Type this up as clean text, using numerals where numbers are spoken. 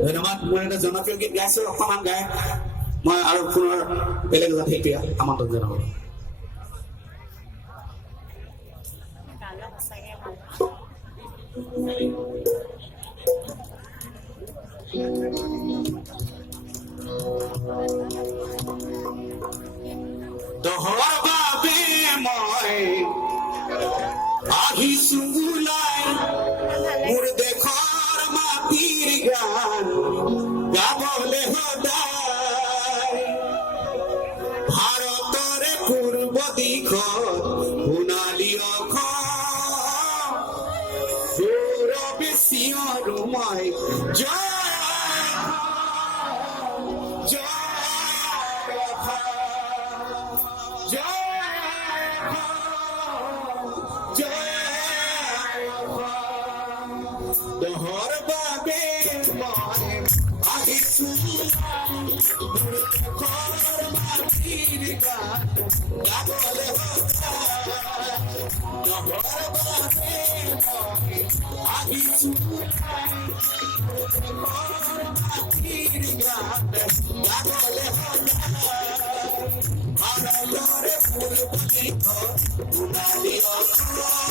ধন্যবাদ মোৰ এটা জনপ্ৰিয় গীত গাইছো অকণমান গাই মই আৰু পুনৰ বেলেগ এজন শিল্পী আমন্ত্ৰণ জনাব তোহৰ বাবে মই আহিছো ওলাই মোৰ দেশৰ মাটিৰ গান গাবলে সদায় ভাৰতৰে পূৰ্ব দিশত সোণালী অসম গৌৰৱে চিঞৰো মই জয় তোহৰ বাবে মই আহিছো ঘৰ মাটিৰ গান গাবলে তোহৰ বাবে মই আহিছো ঘৰ মাটিৰ গান গাবলে ভাৰতৰে পূৰ্ব দিশত সোণালী অসম